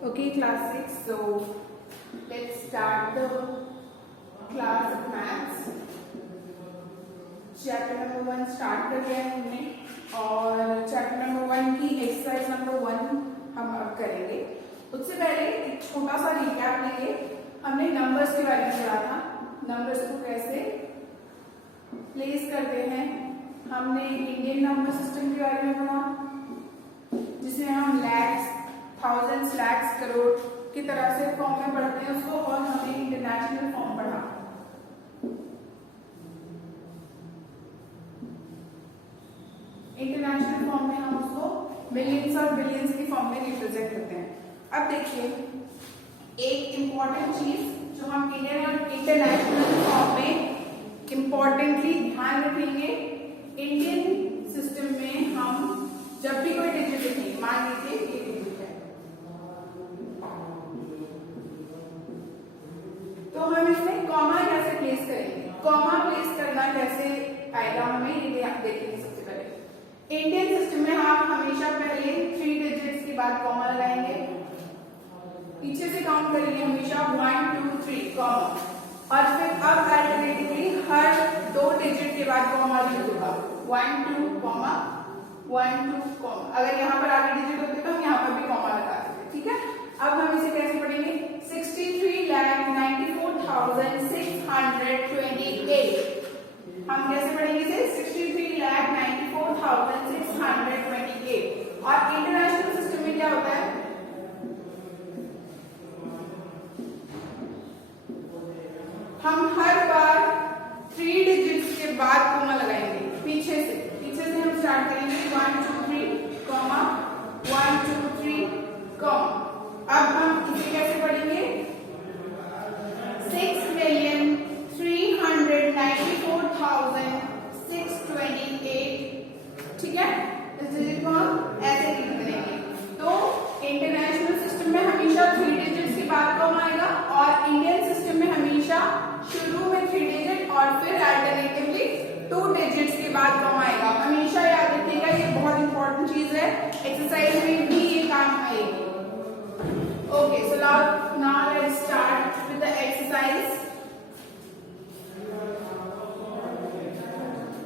Okay, class 6. So let's start the class of maths. Chapter number 1 start कर लिया है हमने और चैप्टर नंबर 1 की एक्सरसाइज नंबर 1 हम अब करेंगे। उससे पहले एक छोटा सा रिकैप लेंगे। हमने नंबर्स के बारे में पढ़ा था, नंबर्स को कैसे प्लेस करते हैं। हमने इंडियन नंबर सिस्टम के बारे में पढ़ा, जिसमें हम लैक्स, थाउजेंड्स, लैक्स, करोड़ की तरह से फॉर्म में पढ़ते हैं उसको, और हमने इंटरनेशनल फॉर्म पढ़ा। इंटरनेशनल फॉर्म में हम उसको मिलियंस और बिलियंस की फॉर्म में रिप्रेजेंट करते हैं। अब देखिए एक इंपॉर्टेंट चीज जो हम इंडियन और इंटरनेशनल फॉर्म में इंपॉर्टेंटली ध्यान रखेंगे। इंडियन सिस्टम में हम जब भी कोई डिजिट लिखेंगे, मान लीजिए ये डिजिट है, तो हम इसमें कॉमा कैसे प्लेस करेंगे, कॉमा प्लेस करना कैसे आएगा हमें, ये आप देखेंगे। सबसे पहले इंडियन सिस्टम में हम हमेशा पहले 3 डिजिट्स के बाद कॉमा लगाएंगे, पीछे से काउंट करेंगे हमेशा 1 2 3 कॉमा, और फिर अब अल्टरनेटिवली हर 2 डिजिट के बाद कॉमा यूज होगा, 1 2 कॉमा 1 2 कॉमा। अगर यहाँ पर आगे डिजिट होते तो हम यहाँ पर भी कॉमा लगा देते। ठीक है, अब हम इसे कैसे पढ़ेंगे, 63,94,628। हम कैसे पढ़ेंगे इसे, 63,94,628। और इंटरनेशनल सिस्टम में क्या होता है, हम हर बार 3 डिजिट्स के बाद कॉमा लगाएंगे। पीछे से हम स्टार्ट करेंगे 1 2 3 कॉमा 1 2 3 कॉमा। अब हम इसे कैसे पढ़ेंगे, 6,394,628। ठीक है, इस डिजिट को हम ऐसे रीड करेंगे। तो इंटरनेशनल सिस्टम में हमेशा 3 डिजिट्स के बाद कॉमा आएगा, और इंडियन सिस्टम में हमेशा शुरू में 3 डिजिट और फिर अल्टरनेटिवली 2 डिजिट्स के बाद कॉमा आएगा। हमेशा याद रखिएगा, ये बहुत इंपॉर्टेंट चीज है, एक्सरसाइज में भी ये काम आएगी। Okay, so now let's start with the exercise.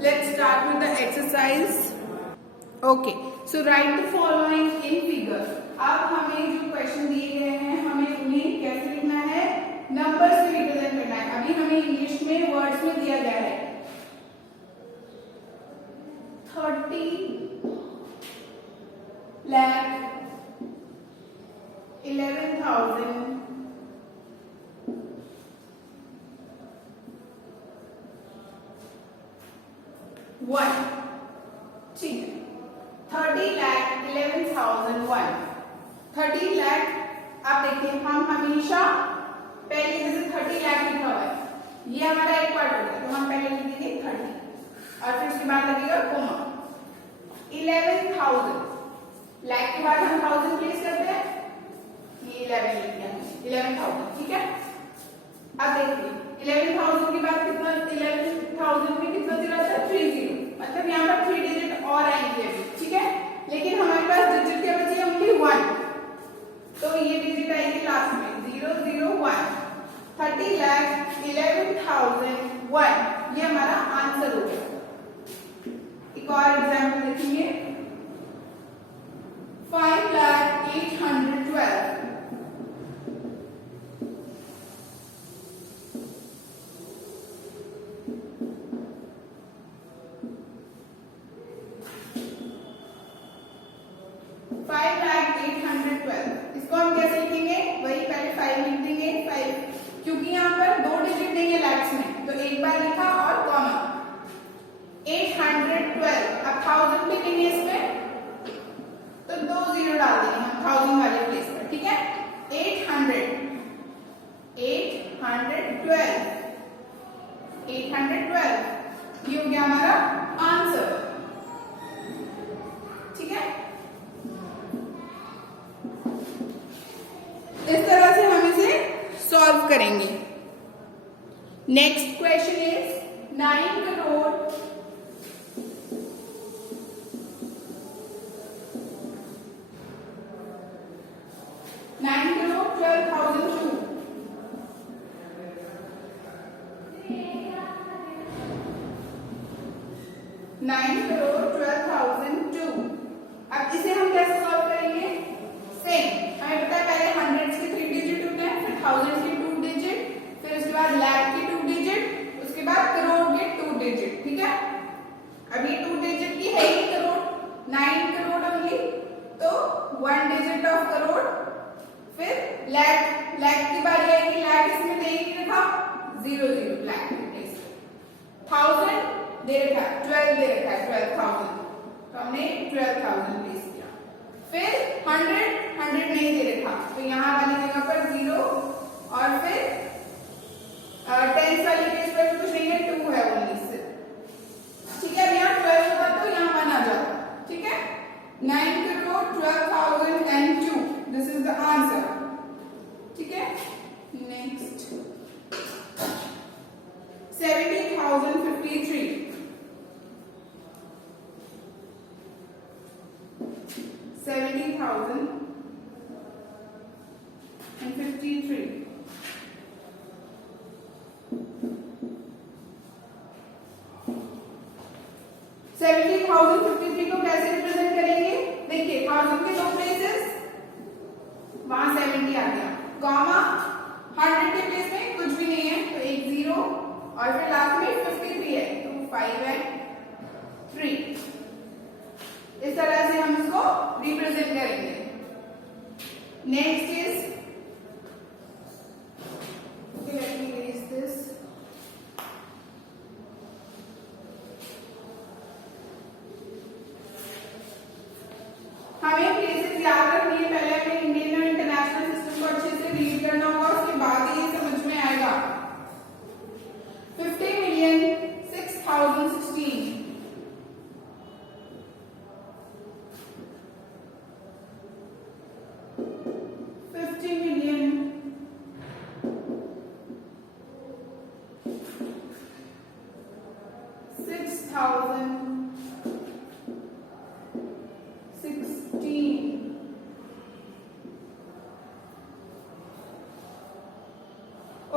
Let's start with the exercise. Okay, so write the following in figure. अब हमें जो क्वेश्चन दिए गए हैं हमें उन्हें कैसे लिखना है, नंबर से रिप्रेजेंट करना है। अभी हमें इंग्लिश में वर्ड्स में दिया गया है 30 lakh 11,000 1। ठीक है, 30 लाख 11,001। 30 लाख, अब देखिए हम हमेशा पहले जैसे 30 लाख लिखा हुआ है, ये हमारा एक पार्ट होगा, तो हम पहले लिख देंगे 30 और फिर उसके बाद लगेगा कोमा। 11,000 लाख के बाद हम 1000 प्लेस करते हैं, ये 11 लिख दिया 11,000। ठीक है, अब देखिए 11,000 के बाद कितना, 11,000 में कितना जीरो आता है, 30, मतलब यहाँ पर 3 डिजिट और आएंगे। ठीक है, लेकिन हमारे पास डिजिट क्या बची है, ओनली 1, तो ये डिजिट आएगी लास्ट में 001। 30 लाख 11,001 ये हमारा आंसर हो गया। एक और एग्जाम्पल देखेंगे, 5,08,12। इसको हम कैसे लिखेंगे, वही पहले 5 लिख देंगे 5, क्योंकि यहाँ पर 2 डिजिट देंगे लैक्स में, तो एक बार लिखा और कॉमा। 812, अब 1000 लिखेंगे इसमें तो 2 जीरो डाल देंगे हम 1000 वाले प्लेस पर। ठीक है, 812 ये हो गया हमारा आंसर। ठीक है, इस तरह से हम इसे सॉल्व करेंगे। Next question is 9 crore 9 12,002. 9,12,002. अब इसे हम कैसे सॉल्व करेंगे? सेम, हमें पता है पहले हंड्रेड्स के 3 डिजिट होते हैं, फिर थाउजेंड के 2 डिजिट, फिर उसके बाद लाख के 2 डिजिट, उसके बाद करोड़ के 2 डिजिट। ठीक है, अब ये 2 डिजिट की है ही करोड़, 9 करोड़ ओनली, तो 1 डिजिट ऑफ करोड़, फिर लाख, लाख की बारी आएगी, लाख इसमें दे ही रखा 0 0 लाख के प्लेस, 1000 दे रखा, 12 दे रखा है, 12,000, तो हमने 12,000 प्लेस किया। फिर 100 नहीं दे रखा, तो यहाँ वाली जगह पर 0, और फिर 10 वाली प्लेस पर कुछ नहीं है, 2 है ओनली से। ठीक है, अब यहाँ 12 होता तो यहाँ 1 आ जाता। ठीक है, 9,12,002, दिस इज द आंसर। ठीक है, नेक्स्ट 70,053, 70,053, 70,053 को कैसे रिप्रेजेंट करेंगे? देखिए, 1000 के 2 प्लेसेस, वहां 70 आ गया, कॉमा 100 के प्लेस में कुछ भी नहीं है, तो एक 0, और फिर लास्ट में 53 है, तो 5 है 3। इस तरह से हम इसको रिप्रेजेंट करेंगे। Next is, let me erase this, हमें प्लेसेस याद रखनी है। पहले हमें इंडियन और इंटरनेशनल सिस्टम को अच्छे से रीड करना होगा, उसके बाद ही ये समझ में आएगा। 50,006,016, 50,006,016,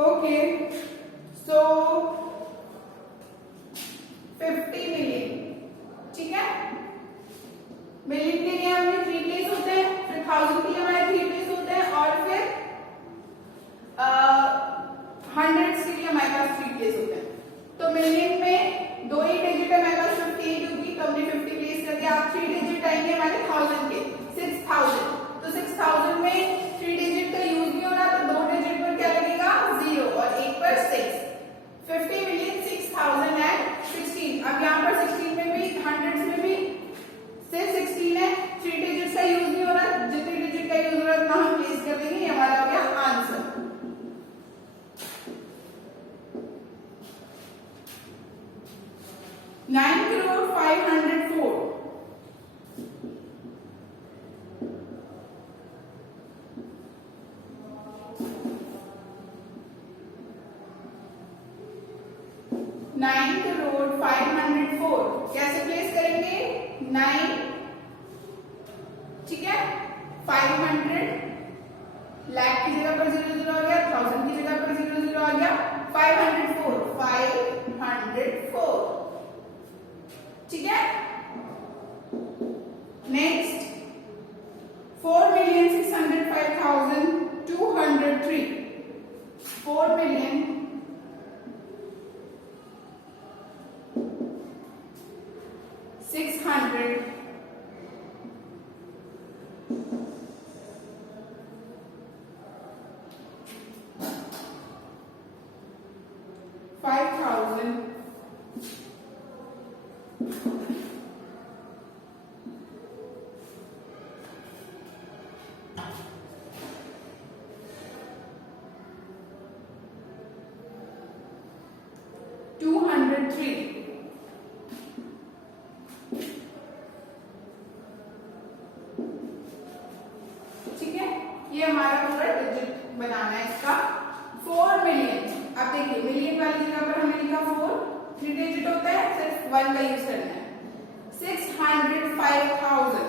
ओके, सो 50 मिलियन। ठीक है, मिलियन के लिए हमें 3 प्लेस होते हैं, फिर 1000 के लिए हमारे 3 प्लेस होते हैं, और फिर हंड्रेड्स के लिए हमारे पास 3 प्लेस होते हैं। तो मिलियन में 2 ही डिजिट है हमारे पास 58 होगी, तो हमने 50 प्लेस कर दिया। अब 3 डिजिट आएंगे हमारे 1000 के, 6000, तो 6000 में 3 डिजिट का यूज नहीं हो रहा, तो 2 डिजिट पर क्या लगेगा 0, और एक पर 6, 50,06,016। अब यहाँ पर 16 में भी, हंड्रेड्स में भी सिर्फ 16 है, 3 डिजिट का यूज नहीं हो रहा, जितने डिजिट का यूज हो रहा है उतना हम प्लेस कर देंगे, ये हमारा हो गया आंसर। 9,504,000, 9,504 कैसे प्लेस करेंगे? 9, ठीक है, 500, लाख की जगह पर 0 0 आ गया, 1000 की जगह पर 0 0 आ गया, 504, 504। ठीक है, नेक्स्ट 4,605,203, 4,605,203, ठीक है, ये हमारा पूरा डिजिट बनाना है इसका। 4 मिलियन, अब देखिए मिलियन वाली जगह पर हमने लिखा 4, 3 डिजिट होता है, सिर्फ 1 का यूज करना है। 605,000,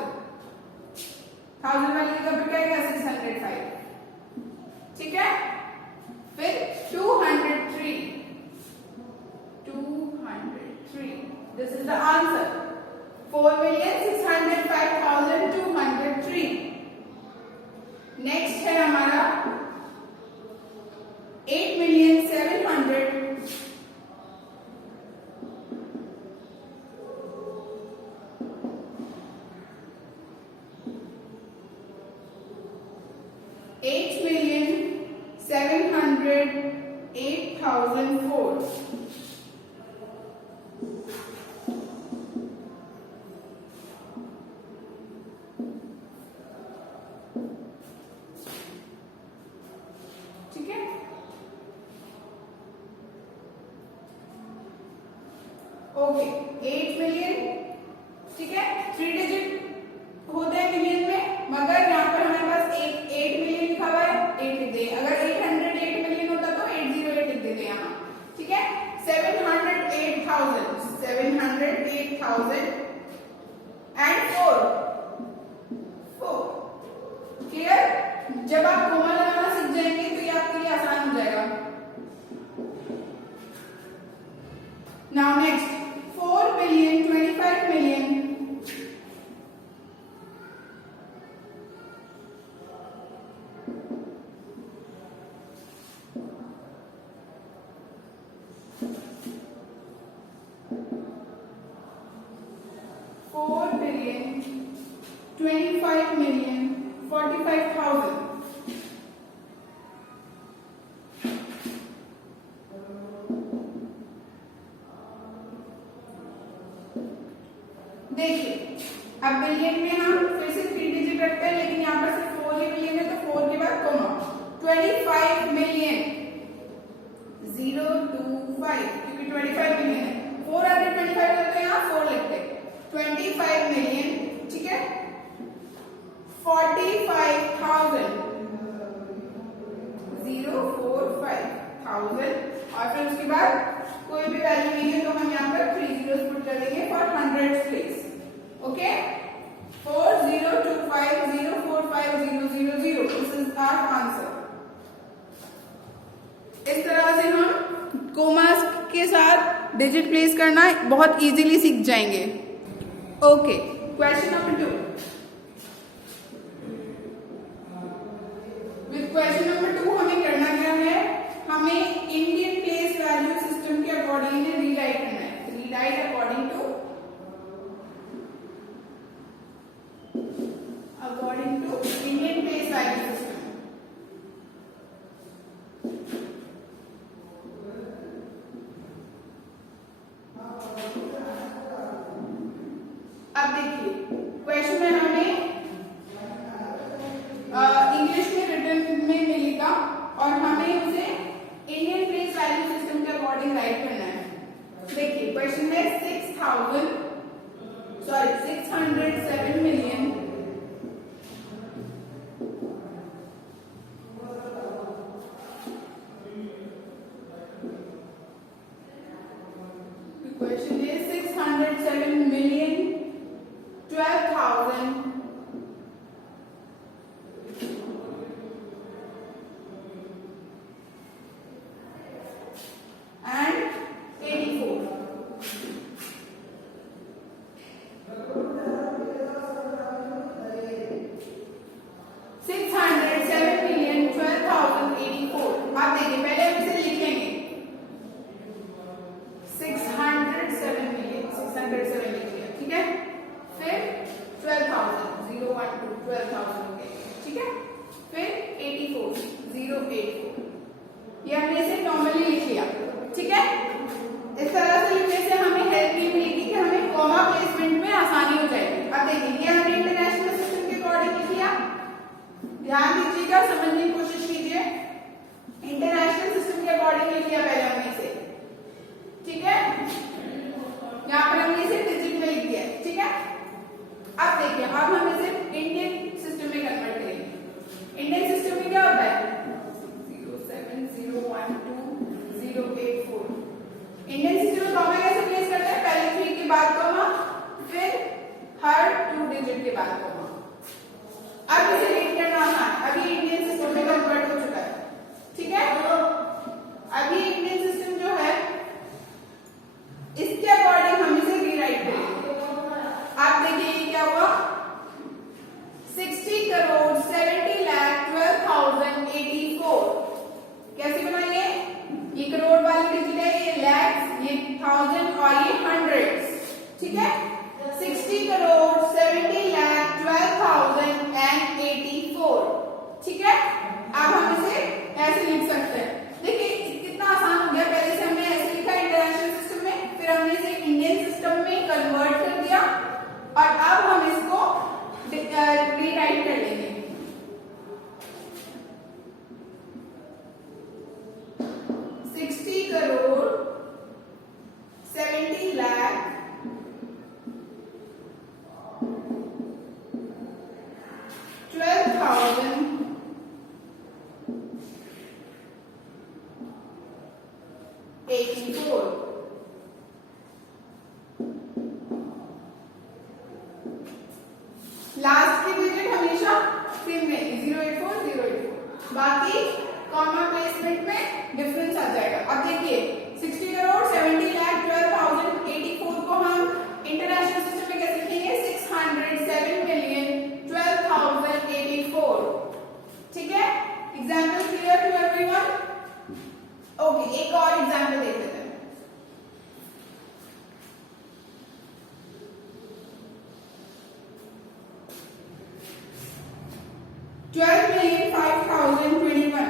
1000 वाली जगह पर क्या है 605, नेक्स्ट है हमारा 8,700,000 8,708,004। ठीक है, ओके 8 मिलियन। ठीक है, 3 डिजिट होते हैं मिलियन में, मगर यहाँ पर हमारे पास 8 मिलियन लिखा हुआ है, 8 लिख दें। अगर 808 मिलियन होता तो 808 लिख देते यहाँ। ठीक है, 708,000 एंड 4। क्लियर? जब आप कोमा लगाना सीख जाएंगे तो ये आपके लिए आसान हो जाएगा। Now next 4,25,000,000 4,25,000,045,000। देखिए, अब बिलियन में हम फिर से 3 डिजिट रखते हैं, लेकिन यहाँ पर सिर्फ 4 ही बिलियन है तो 4 के बाद कोमा। 25 मिलियन 025, क्योंकि 25 मिलियन है। 425 होता है, यहाँ 4 लिखते हैं। 25 मिलियन, ठीक है, 45,000 045,000, और फिर उसके बाद कोई भी वैल्यू नहीं है तो हम यहाँ पर 3 zeros पुट कर देंगे for hundreds place. Okay, 4025,045,000, this is our answer. इस तरह से हम कोमास के साथ डिजिट प्लेस करना बहुत इजीली सीख जाएंगे। Okay, question number 2। With question number 2 हमें करना क्या है, हमें इंडियन प्लेस वैल्यू सिस्टम के अकॉर्डिंग रीराइट करना है। Rewrite according to Indian place value system. अब देखिए, क्वेश्चन में हमें इंग्लिश में रिटन में मिलेगा और हमें उसे इंडियन प्लेस वैल्यू सिस्टम के अकॉर्डिंग राइट करना है। देखिए, क्वेश्चन में 607 मिलियन क्वेश्चन is 607,012,000 and 84. आप देखिए, पहले हम इसे लिख लेंगे 607 मिलियन, 607 लिख लिया। ठीक है, फिर 12,000 012 12,000 हो गए। ठीक है, फिर 84 084, ये हमने इसे नॉर्मली लिख लिया। ठीक है, इस तरह से लिखने से हमें हेल्प भी मिलेगी कि हमें कॉमा प्लेसमेंट में आसानी हो जाएगी। अब देखिए, ये हमने इंटरनेशनल सिस्टम के अकॉर्डिंग लिख लिया। ध्यान दीजिएगा, समझने की कोशिश कीजिए। इंटरनेशनल सिस्टम के अकॉर्डिंग लिख लिया पहले हमने इसे। ठीक है, यहाँ पर हमने इसे डिजिट में लिख दिया। ठीक है, अब देखिए, अब हम इसे इंडियन सिस्टम में कन्वर्ट करेंगे। इंडियन सिस्टम में क्या होता है, 07012,084। इंडियन सिस्टम में कॉमा कैसे प्लेस करते हैं, पहले 3 के बाद कॉमा, फिर हर 2 डिजिट के बाद कॉमा। अब इसे रीड करना आसान। अभी इंडियन सिस्टम में 84। लास्ट के डिजिट हमेशा सेम रहेगी 084 084। बाकी कॉमा प्लेसमेंट में डिफरेंस आ जाएगा। अब देखिए 60 करोड़ 70 लाख 12,084 को हम इंटरनेशनल सिस्टम में कैसे लिखेंगे 607 मिलियन 12,084। ठीक है, example clear to everyone? Okay, एक और एग्जाम्पल देख लेते हैं। $12,5,021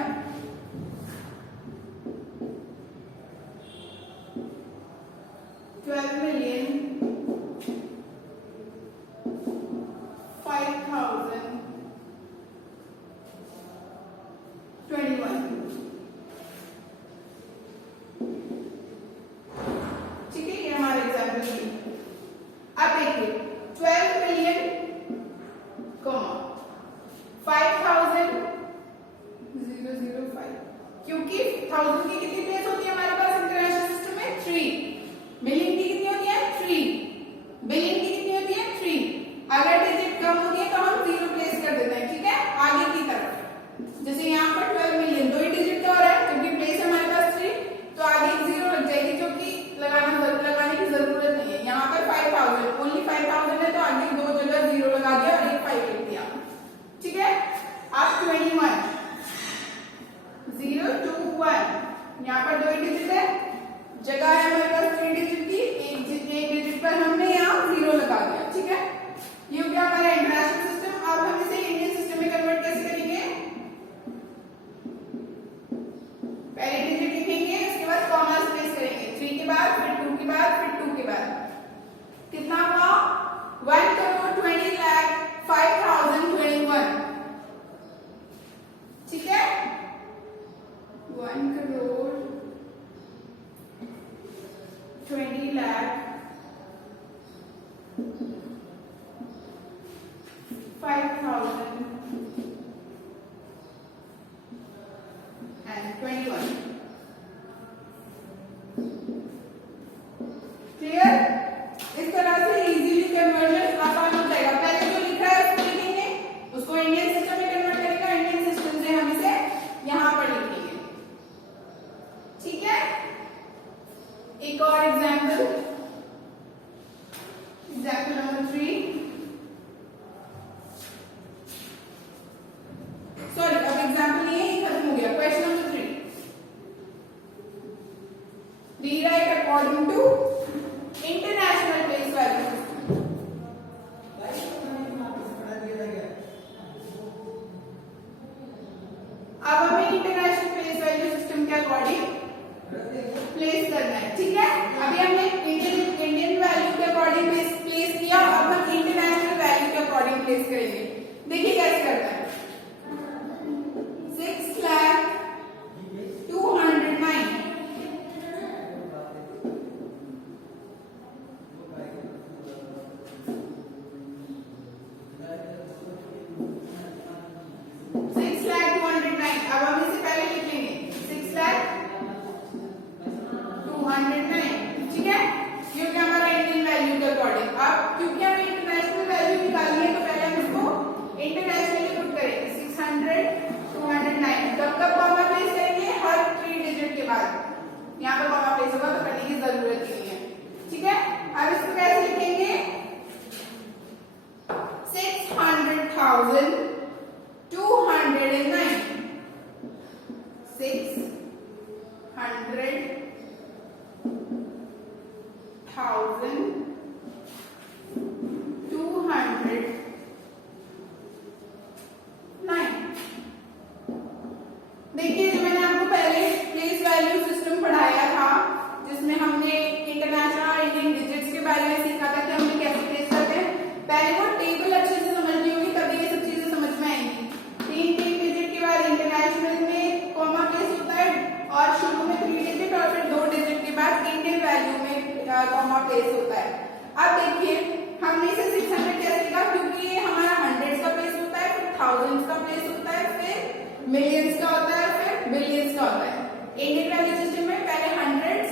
ठीक है, ये हमारा एग्जाम्पल है। अब देखिए 12 मिलियन 5,005, क्योंकि 1000 की कितनी प्लेस होती है हमारे पास इंटरनेशनल सिस्टम में 3, मिलियन की कितनी होती है 3, बिलियन की कितनी होती है 3। अगर डिजिट कम होती है तो हम 0 प्लेस कर देते हैं। ठीक है, आगे की तरफ जैसे यहाँ पर 12 मिलियन 2 ही डिजिट का हो रहा है, क्योंकि प्लेस है हमारे पास 3, तो आगे 0 लग जाएगी, जो कि लगाने की जरूरत नहीं है। यहाँ पर 5,000 ओनली 5,000 है, तो आगे 2 जगह 0 लगा दिया और एक 5 लिख दिया। ठीक है, अब 21 0 2 1, यहाँ पर 2 डिजिट है, जगह है हमारे पास 3 डिजिट की, एक डिजिट पर हमने यहाँ 0 लगा दिया। ठीक है, ये हो गया हमारा इंटरनेशनल सिस्टम। अब हम इसे इंडियन सिस्टम में कन्वर्ट कैसे करेंगे? पहले डिजिट लिखेंगे, उसके बाद कॉमा स्पेस करेंगे, 3 के बाद फिर 2 के बाद फिर 2 के बाद। कितना हुआ 1,20,05,021। ठीक है, 1,20,05,021। क्लियर? इस तरह से इजीली कन्वर्जन आसान हो जाएगा। पहले जो लिख रहा है उसको लिखेंगे, उसको इंडियन सिस्टम में कन्वर्ट करेगा, इंडियन सिस्टम से हम इसे यहां पर लिखेंगे। ठीक है, एक और एग्जाम्पल नंबर 3। सॉरी, अब एग्जाम्पल ये खत्म हो गया। Question number 3, rewrite according to international place value system. अब हमें इंटरनेशनल प्लेस वैल्यू सिस्टम के अकॉर्डिंग प्लेस करना है। ठीक है, अभी हमने इंडियन वैल्यू के अकॉर्डिंग प्लेस किया, अब हम इंटरनेशनल वैल्यू के अकॉर्डिंग प्लेस करेंगे। देखिए कैसे करना है। 6,02,09 6,02,09। अब हम इसे पहले लिखेंगे 6,02,09। ठीक है, क्योंकि हमारा इंडियन वैल्यू के अकॉर्डिंग। अब क्योंकि हमें इंटरनेशनल वैल्यू निकालनी है, तो पहले हम इसको इंटरनेशनली पुट करेंगे 600,209। कब कॉमा प्लेस करेंगे? हर 3 डिजिट के बाद यहाँ पर कॉमा प्लेस होगा, तो करने की जरूरत नहीं है। ठीक है, अब इसको कैसे लिखेंगे? 600,209 600,209। देखिए, जो मैंने आपको पहले प्लेस वैल्यू सिस्टम पढ़ाया था, जिसमें हमने इंटरनेशनल और इंडियन डिजिट्स के बारे में सीखा था कि हमने कैसे प्लेस करते हैं। पहले वो टेबल अच्छे से समझनी होगी, तभी ये सब चीजें समझ में आएंगी। 3 डिजिट के बाद इंटरनेशनल में कॉमा प्लेस होता है, और शुरू में 3 डिजिट और फिर 2 डिजिट के बाद इंडियन वैल्यू में कॉमा प्लेस होता है। अब देखिए, हमने इसे 600 कैसे लिखा? क्योंकि ये हमारा हंड्रेड्स का प्लेस होता है, फिर थाउजेंड्स का प्लेस होता है, फिर मिलियंस का होता है, फिर बिलियंस का होता है। इंडियन वैल्यू सिस्टम में पहले हंड्रेड्स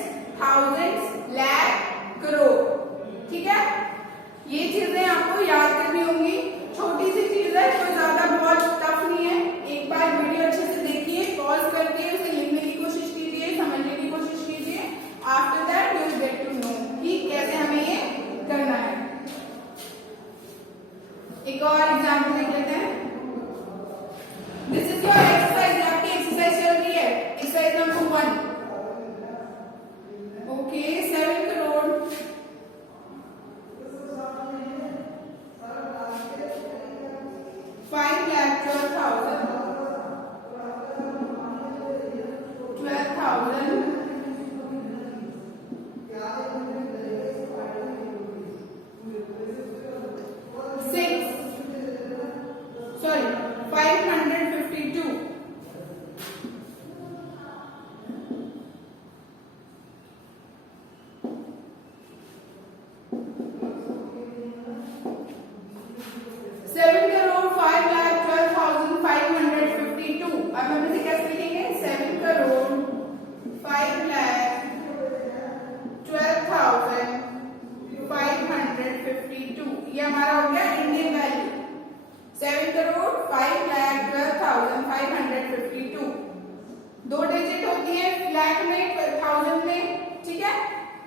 2 डिजिट होती है लाख में, 1000 में, ठीक है,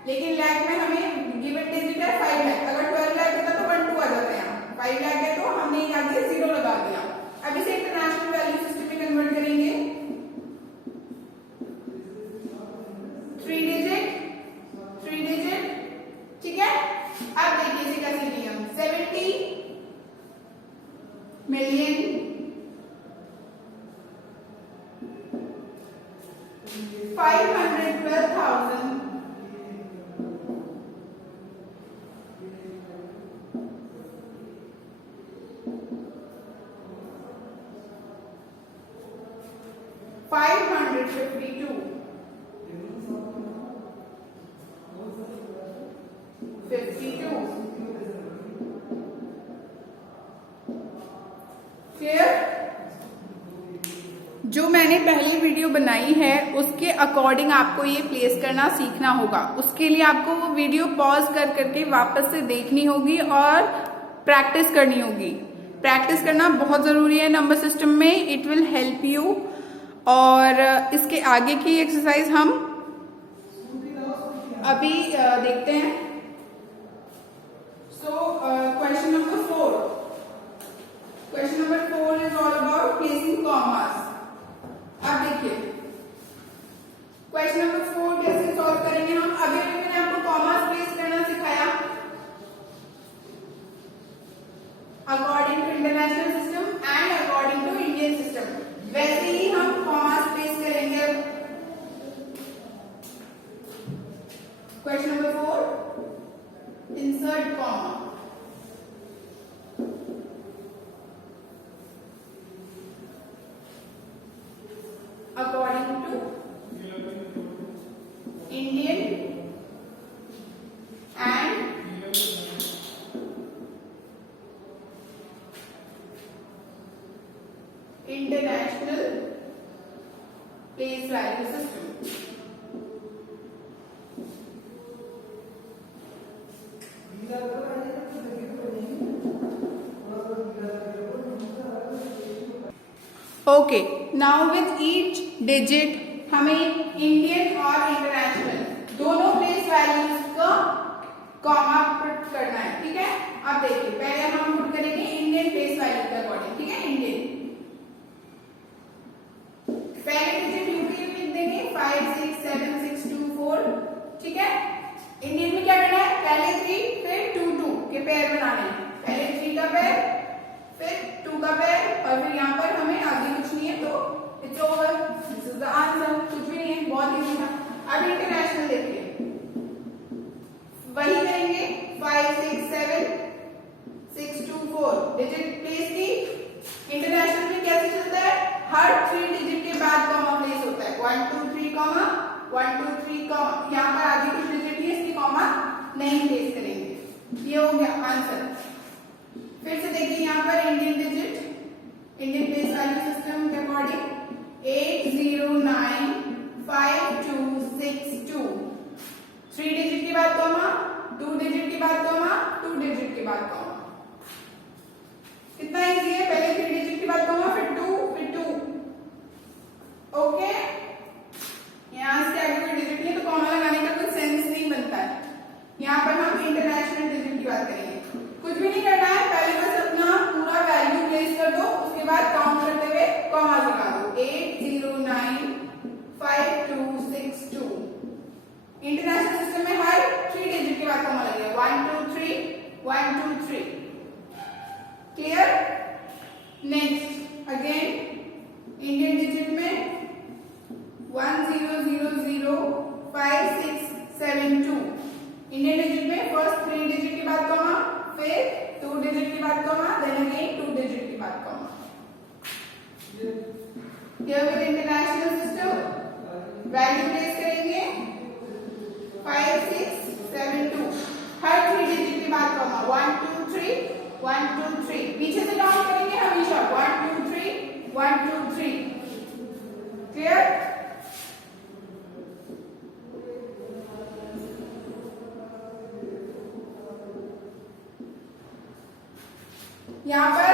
लेकिन लाख में हमें गिवन डिजिट है 5 लाख। अगर 12 लाख होता तो 1 2 आ जाता है, 5 लाख है तो हमने क्या किया 0 लगा दिया। अब इसे इंटरनेशनल वैल्यू सिस्टम में कन्वर्ट करेंगे, 3 डिजिट, ठीक है। अब देखिए इसे कैसे लिया, 70 मिलियन 512,000 552 52 क्लियर। जो मैंने पहली वीडियो बनाई है उसके अकॉर्डिंग आपको ये प्लेस करना सीखना होगा। उसके लिए आपको वो वीडियो पॉज कर करके वापस से देखनी होगी और प्रैक्टिस करनी होगी। प्रैक्टिस करना बहुत जरूरी है नंबर सिस्टम में, इट विल हेल्प यू। और इसके आगे की एक्सरसाइज हम अभी देखते हैं। So question number 4, question number 4 is all about placing commas. अब देखिए क्वेश्चन नंबर 4 कैसे सॉल्व करेंगे हम। अभी मैंने आपको कॉमास प्लेस करना सिखाया according to international system and according to Indian system, वैसे ही हम कॉमास प्लेस करेंगे। Question number 4, insert comma. According to Indian and international place value system. Okay, now with each digit हमें इंडियन और international दोनों place values का comma put करना है, ठीक है। अब देखिए पहले हम पुट करेंगे इंडियन प्लेस वैल्यू के अकॉर्डिंग, ठीक है। इंडियन पहले डिजिट यूपी में लिख देंगे 5 6 7 6 2 4, ठीक है। इंडियन में क्या करना है, पहले 3 फिर 2 2 के पेयर बनाने हैं। पहले 3 का पेयर फिर 2 का पेयर और फिर यहाँ पर हमें आगे कुछ नहीं है तो it's over, this is the answer. कुछ भी नहीं है, बहुत इजी था। अब इंटरनेशनल देखिए, वही करेंगे 5 6 7 6 2 4 डिजिट प्लेस की। इंटरनेशनल में कैसे चलता है, हर 3 डिजिट के बाद कॉमा प्लेस होता है, 1 2 3 कॉमा 1 2 3 कॉमा। यहाँ पर आगे कुछ डिजिट है इसकी कॉमा नहीं प्लेस करेंगे। ये हो गया आंसर। फिर से देखिए यहाँ पर Indian digit, Indian place value system के अकॉर्डिंग 8 0 9 5 2 6 2, 3 डिजिट के बाद कॉमा, 2 डिजिट के बाद कॉमा, 2 डिजिट के बाद कॉमा। कितना इजी है, पहले 3 डिजिट के बाद कॉमा फिर 2 फिर 2, ओके। यहाँ से आगे कोई डिजिट नहीं है तो कॉमा लगाने का कोई सेंस नहीं बनता है। यहाँ पर हम इंटरनेशनल डिजिट की बात करेंगे। कुछ भी नहीं करना है, पहले बस अपना पूरा वैल्यू प्लेस कर दो, उसके बाद काउंट करते हुए कॉमा लगा दो, 8 0 9 5 2 6 2। इंटरनेशनल सिस्टम में हर 3 डिजिट के बाद कॉमा लगेगा, 1 2 3 1 2 3, clear. Next again Indian digit में 1 0 0 0 5 6 7 2। इंडियन डिजिट में फर्स्ट 3 डिजिट के बाद कॉमा, फिर 2 डिजिट के बाद कॉमा, देन अगेन 2 डिजिट के बाद comma. Here with international system value place करेंगे 5 6 7 2, हर 3 डिजिट के बाद कॉमा, 1 2 3 1 2 3। पीछे से काउंट करेंगे हमेशा 1 2 3 1 2 3, क्लियर। यहाँ पर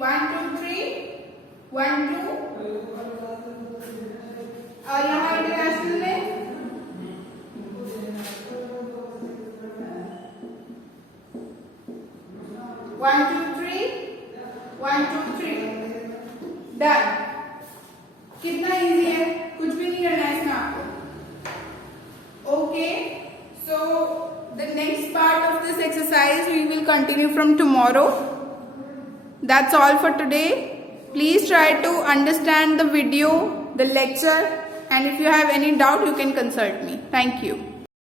1 2 3 1 2 और यहाँ इंटरनेशनल में 1 2 3 1 2 3 डन। कितना इजी है, कुछ भी नहीं करना है इसमें आपको। Okay, so the next part of this exercise we will continue from tomorrow. That's all for today. Please try to understand the video, the lecture, and if you have any doubt, you can consult me. Thank you.